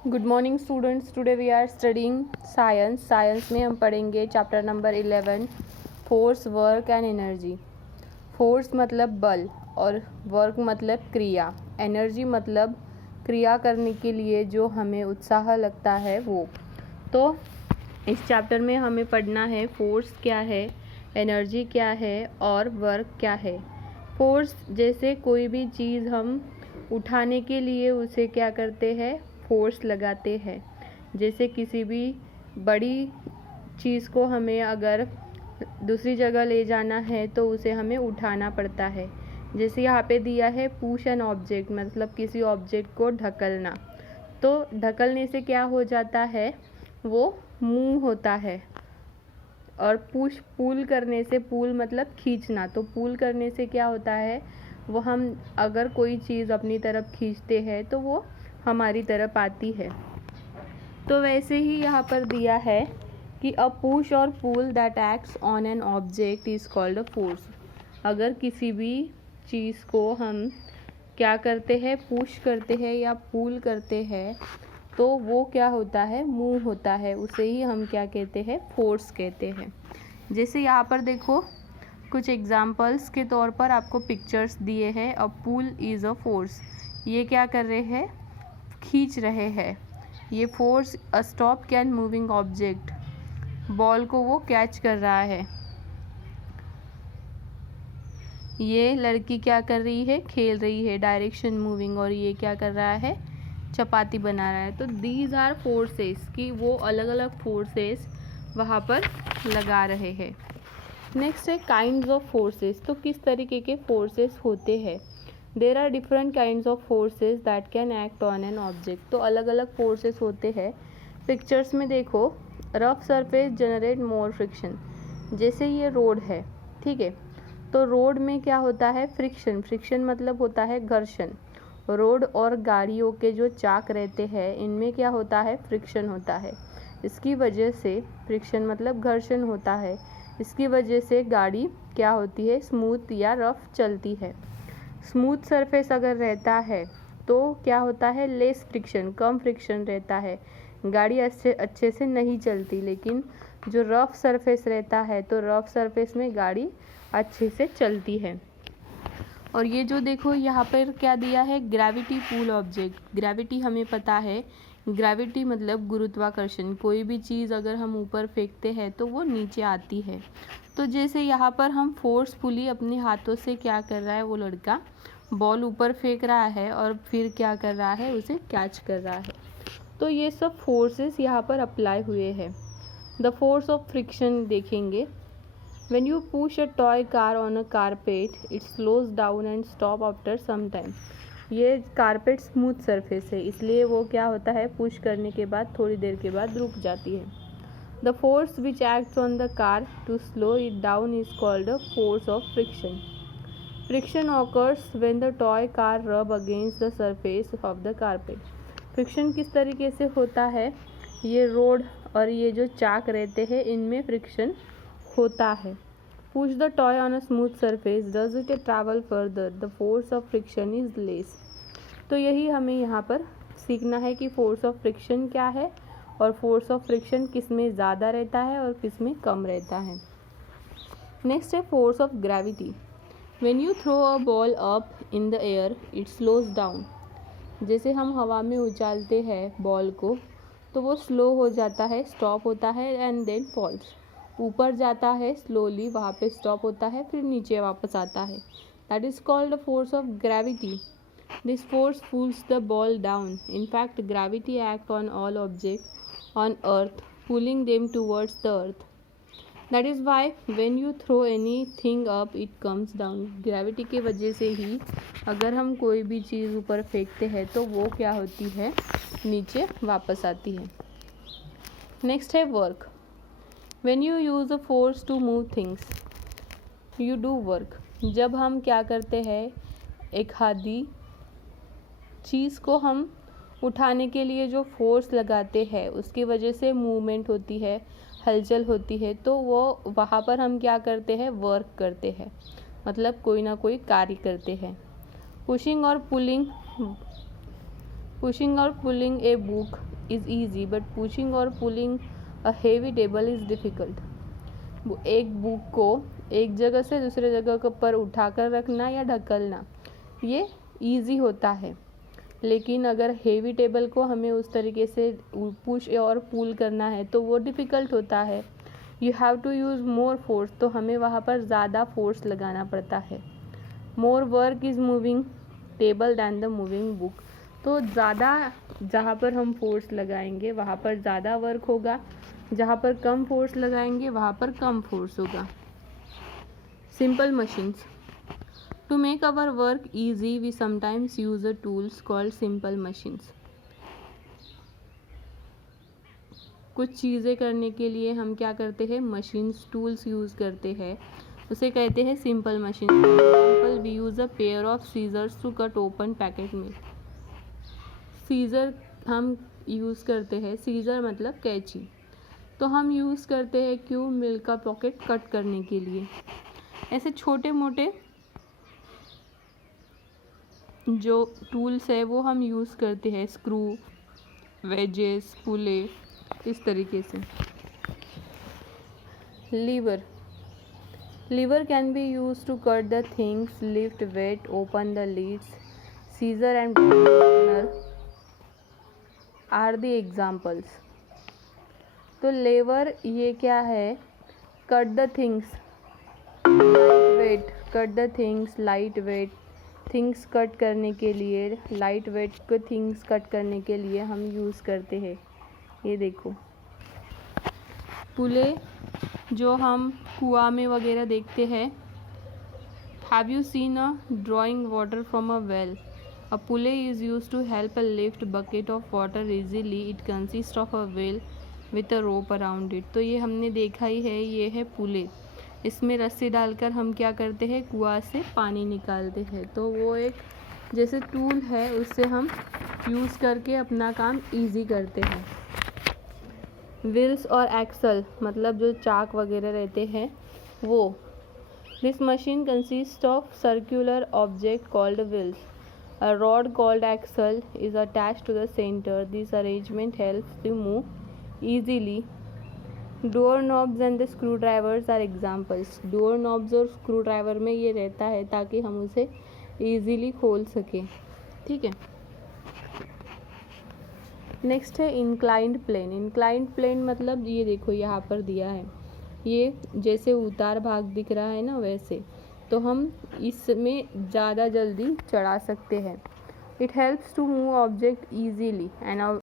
Good morning students, today we are studying science में हम पढ़ेंगे chapter number 11 force, work and energy. Force मतलब बल और वर्क मतलब क्रिया, एनर्जी मतलब क्रिया करने के लिए जो हमें उत्साह लगता है वो। तो इस चैप्टर में हमें पढ़ना है फोर्स क्या है, एनर्जी क्या है और वर्क क्या है। फोर्स जैसे कोई भी चीज़ हम उठाने के लिए उसे क्या करते हैं, फोर्स लगाते हैं। जैसे किसी भी बड़ी चीज़ को हमें अगर दूसरी जगह ले जाना है तो उसे हमें उठाना पड़ता है। जैसे यहाँ पे दिया है पुश एन ऑब्जेक्ट, मतलब किसी ऑब्जेक्ट को ढकलना। तो ढकलने से क्या हो जाता है, वो मूव होता है। और पुश पुल करने से, पुल मतलब खींचना, तो पुल करने से क्या होता है, वो हम अगर कोई चीज़ अपनी तरफ खींचते हैं तो वो हमारी तरफ आती है। तो वैसे ही यहाँ पर दिया है कि अ पुश और pull that acts on an object is called a force. अगर किसी भी चीज़ को हम क्या करते हैं, पुश करते हैं या पुल करते हैं तो वो क्या होता है, मूव होता है। उसे ही हम क्या कहते हैं, फोर्स कहते हैं। जैसे यहाँ पर देखो कुछ एग्जाम्पल्स के तौर पर आपको पिक्चर्स दिए हैं। अ पुल इज़ अ फोर्स, ये क्या कर रहे हैं, खींच रहे हैं। ये force a stop can moving object, ball को वो कैच कर रहा है। ये लड़की क्या कर रही है, खेल रही है, डायरेक्शन मूविंग, और ये क्या कर रहा है, चपाती बना रहा है। तो दीज आर फोर्सेस, कि वो अलग अलग फोर्सेस वहाँ पर लगा रहे हैं। नेक्स्ट है काइंड्स ऑफ फोर्सेस। तो किस तरीके के फोर्सेस होते हैं। There are different kinds of forces that can act on an object. तो अलग अलग फोर्सेस होते हैं। पिक्चर्स में देखो, rough surface generate more friction. जैसे ये रोड है, ठीक है, तो रोड में क्या होता है, फ्रिक्शन। फ्रिक्शन मतलब होता है घर्षण। रोड और गाड़ियों के जो चाक रहते हैं इनमें क्या होता है, फ्रिक्शन होता है। इसकी वजह से, फ्रिक्शन मतलब घर्षण होता है, इसकी वजह से गाड़ी क्या होती है, स्मूथ या रफ चलती है। स्मूथ सरफेस अगर रहता है तो क्या होता है, लेस फ्रिक्शन, कम फ्रिक्शन रहता है, गाड़ी अच्छे से नहीं चलती। लेकिन जो रफ सरफेस रहता है तो रफ सरफेस में गाड़ी अच्छे से चलती है। और ये जो देखो यहाँ पर क्या दिया है, ग्रेविटी पुल ऑब्जेक्ट। ग्रेविटी हमें पता है, ग्रेविटी मतलब गुरुत्वाकर्षण। कोई भी चीज़ अगर हम ऊपर फेंकते हैं तो वो नीचे आती है। तो जैसे यहाँ पर हम फोर्सफुली अपने हाथों से क्या कर रहा है, वो लड़का बॉल ऊपर फेंक रहा है और फिर क्या कर रहा है, उसे कैच कर रहा है। तो ये सब फोर्सेस यहाँ पर अप्लाई हुए हैं। द फोर्स ऑफ फ्रिक्शन देखेंगे। When you push a toy car on a carpet, it slows down and stop after some time. ये कारपेट स्मूथ सरफेस है, इसलिए वो क्या होता है, पुश करने के बाद थोड़ी देर के बाद रुक जाती है। The force which acts on the car to slow it down is called a force of friction. Friction occurs when the toy car rub against the surface of the carpet. Friction किस तरीके से होता है, ये road और ये जो चाक रहते हैं इनमें फ्रिक्शन होता है। Push the toy on a smooth surface, does it travel further, the force of friction is less. तो यही हमें यहाँ पर सीखना है कि फोर्स ऑफ फ्रिक्शन क्या है और फोर्स ऑफ फ्रिक्शन किस में ज़्यादा रहता है और किस में कम रहता है। नेक्स्ट है force of gravity. When you throw a ball up in the air it slows down. जैसे हम हवा में उछालते हैं बॉल को तो वो स्लो हो जाता है, स्टॉप होता है एंड देन फॉल्स। ऊपर जाता है स्लोली, वहाँ पे स्टॉप होता है, फिर नीचे वापस आता है। That is called the force of gravity. This force pulls the ball down. In fact gravity act on all object on earth, pulling them towards the earth. That is why when you throw anything up it comes down. Gravity की वजह से ही अगर हम कोई भी चीज़ ऊपर फेंकते हैं तो वो क्या होती है, नीचे वापस आती है। नेक्स्ट है work. When you use a force to move things, you do work. जब हम क्या करते हैं, एक आदि चीज़ को हम उठाने के लिए जो फोर्स लगाते हैं उसकी वजह से मूवमेंट होती है, हलचल होती है, तो वो वहाँ पर हम क्या करते हैं, वर्क करते हैं, मतलब कोई ना कोई कार्य करते हैं। पुशिंग और पुलिंग पुशिंग और pulling a book is easy but pushing और pulling a heavy table is difficult. एक बुक को एक जगह से दूसरे जगह पर उठाकर रखना या ढकलना ये ईजी होता है, लेकिन अगर हेवी टेबल को हमें उस तरीके से पुश और पुल करना है तो वो डिफ़िकल्ट होता है। You have to use more force, तो हमें वहाँ पर ज़्यादा फोर्स लगाना पड़ता है। More work is moving table than the moving book, तो ज़्यादा जहाँ पर हम फोर्स लगाएंगे वहाँ पर ज़्यादा वर्क होगा, जहाँ पर कम फोर्स लगाएंगे वहाँ पर कम फोर्स होगा। Simple machines. To make our work easy we sometimes use a tools called simple machines. कुछ चीज़ें करने के लिए हम क्या करते हैं, मशीन्स टूल्स यूज़ करते हैं, उसे कहते हैं simple machine. For example we use a pair of scissors to cut open packet milk. Scissor हम यूज़ करते हैं, सीज़र मतलब कैंची, तो हम यूज़ करते हैं क्यों, मिल्क का पॉकेट कट करने के लिए। ऐसे छोटे मोटे जो टूल्स है वो हम यूज़ करते हैं, स्क्रू, वेजेस, पुले, इस तरीके से। Lever. Lever can be use to cut the things, lift weight, open the lids. Scissor and burner are the examples. तो लेवर ये क्या है, cut the things, light weight, cut the things, light weight, things cut करने के लिए, light weight को things cut करने के लिए हम यूज़ करते हैं। ये देखो पुले जो हम कुआं में वगैरह देखते हैं। Have you seen a drawing water from a well? A pulley is use to help a lift bucket of water easily. It consist of a well with a rope around it. तो ये हमने देखा ही है, ये है पुले। इसमें रस्सी डालकर हम क्या करते हैं, कुआं से पानी निकालते हैं। तो वो एक जैसे टूल है, उससे हम यूज़ करके अपना काम इजी करते हैं। व्हील्स और एक्सल मतलब जो चाक वगैरह रहते हैं वो। This machine consist of circular object called wheels. A rod called axle is attached to the centre. This arrangement helps to move easily. Door knobs and the screwdrivers are examples. Door knobs और screwdriver में ये रहता है ताकि हम उसे easily खोल सकें। ठीक है, नेक्स्ट है इंक्लाइंड प्लेन। इंक्लाइंड प्लेन मतलब ये देखो यहाँ पर दिया है, ये जैसे उतार भाग दिख रहा है ना वैसे, तो हम इसमें ज़्यादा जल्दी चढ़ा सकते हैं। It helps to move object easily and